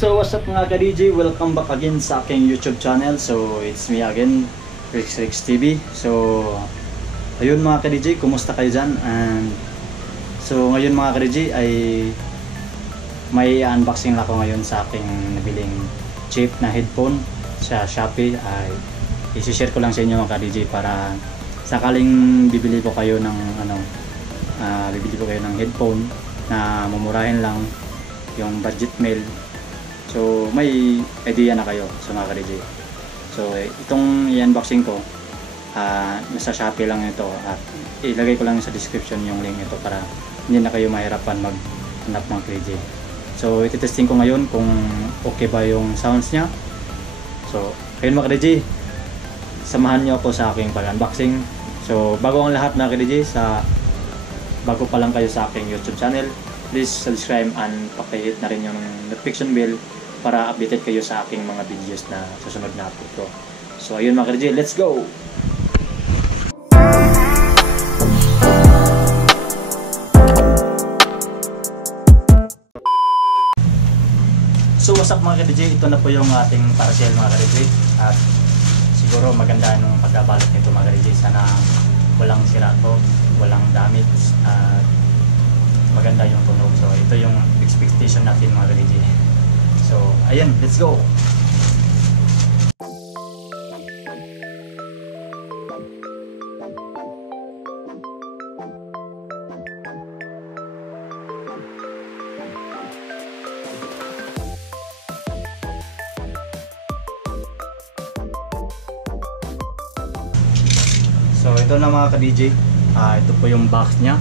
So what's up mga ka-DJ, welcome back again sa aking YouTube channel. So it's me again, Rex TV. So ayun mga ka-DJ, kumusta kayo dyan? And so ngayon mga ka-DJ ay may unboxing ako ngayon sa aking nabiling cheap na headphone sa Shopee. Ay isi-share ko lang sa inyo mga ka-DJ para sakaling bibili ko kayo ng headphone na mumurahin lang, yung budget mail. So may idea na kayo sa mga ka-DJ. So itong i-unboxing ko, nasa Shopee lang ito at ilagay ko lang sa description yung link ito para hindi na kayo mahirapan maghanap mga ka-DJ. So ititesting ko ngayon kung okay ba yung sounds niya. So ayun mga ka-DJ, samahan niyo ako sa aking pag-unboxing. So bago ang lahat mga ka-DJ, bago pa lang kayo sa aking YouTube channel, please subscribe and pakihit na rin yung notification bell para updated kayo sa aking mga videos na susunod na upload ko. So ayun mga ka-DJ, let's go! So what's up mga ka-DJ, ito na po yung ating parcel mga ka-DJ. At siguro maganda nung pagkabalot nito mga ka-DJ. Sana walang sira to, walang damage, at maganda yung tunog. So ito yung expectation natin mga ka-DJ. So ayan, let's go! So ito na mga ka-DJ, ito po yung box nya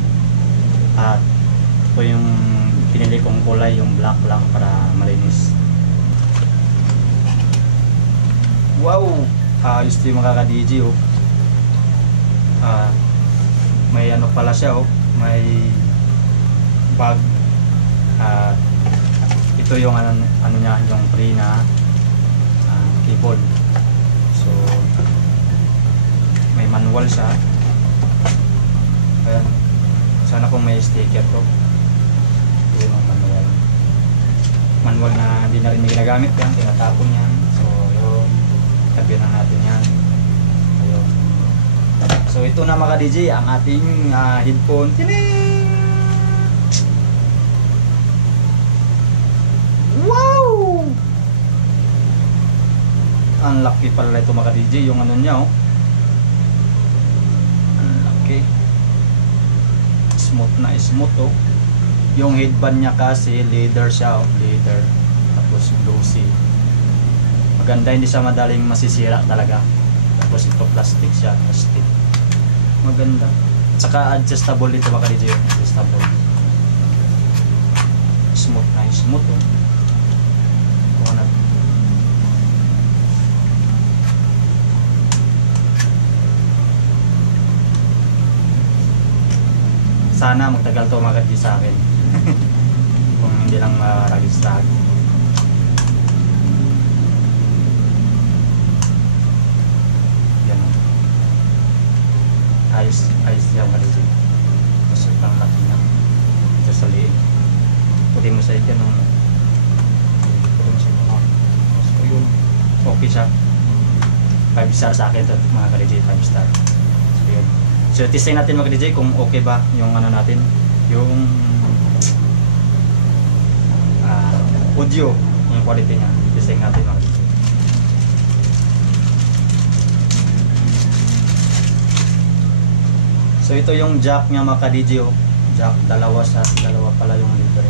at ito po yung pinili kong kulay, yung black lang para malinis. Wow! Ayos ito yung mga ka-DJ oh. May ano pala siya oh, may bag. Ito yung ano niya, yung free na keyboard. So may manual siya. Ayan. Sana kung may sticker to. Ito yung manual na hindi na rin ginagamit yan, tinatapon yan. So yun, tabi na natin yan. Ayun. So ito na mga DJ, ang ating headphone. Tining! Wow! Ang laki pala ito mga DJ, yung ano niya oh. Okay. Smooth na smooth oh. Yung headband niya kasi leather siya oh, leather. Tapos glossy. Maganda, hindi siya madaling masisira talaga. Tapos ito plastic siya, plastic. Maganda. Saka adjustable dito mga ka-DJ, adjustable. Smooth na smooth oh. Kung ano. Sana magtagal to mga ka-DJ sa akin. Kung hindi lang maragistag. Yan. Ayos siya mga ka-DJ. Masuk lang laki niya. Ito sa liit. Puti mo sa ikan. Puti mo sa ikan. So yun. Okay siya. 5 star sa akin to mga ka-DJ. 5 star. So yun. So testing natin mga DJ kung okay ba yung ano natin, yung audio, yung quality niya. Testing natin mga DJ. So ito yung jack niya mga DJ oh. Jack, dalawa pala yung libre.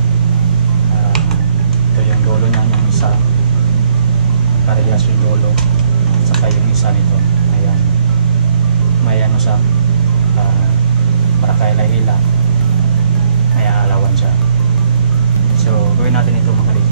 Ito yung dulo niya, yung isa. Parehas yung dulo. Saka yung isa nito. Ayan. May ano siya. Para kay hila may alawan siya. So gawin natin ito mga ka-DJ.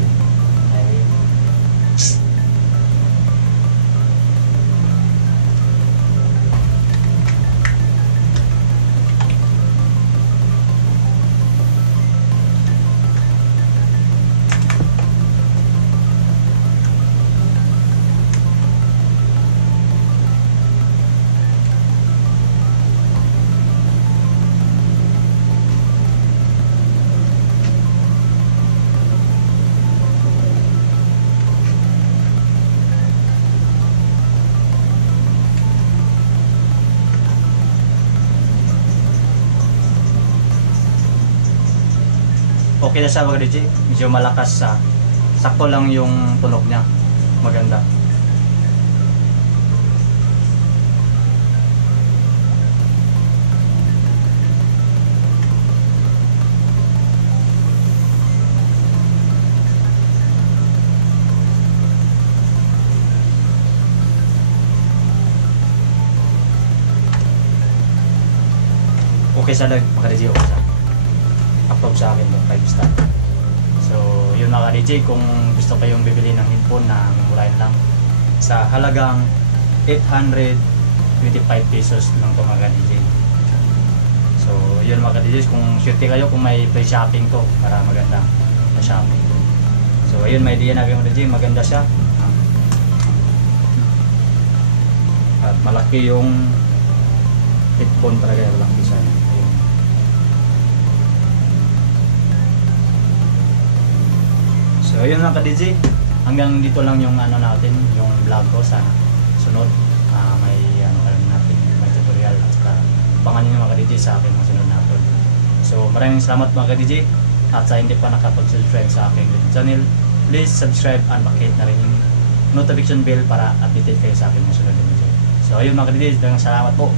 okay na siya mga DJ. Medyo malakas siya. Sakto lang yung tunog niya. Maganda. Okay siya lang mga DJ. Okay siya. Upload sa akin yung 5 star. So yun mga DJ, kung gusto kayong bibili ng headphone na murahin lang sa halagang 825 pesos lang ito mga DJ. So yun mga DJ, kung sure kayo kung may free shopping to para maganda na shopping. So ayun, may idea na kayo mga DJ, maganda siya. At malaki yung headphone talaga, malaki siya. So ayun mga ka-DJ, hanggang dito lang yung ano natin, yung vlog ko. Sa sunod may ano natin, may tutorial at saka abangan nyo mga ka-DJ sa akin mga sunod na upload. So maraming salamat mga ka-DJ, at sa hindi pa nakapag-subscribe sa aking YouTube channel, please subscribe and pakihit na rin yung notification bell para updated kayo sa aking mga sunod na video. So ayun mga ka-DJ, salamat po.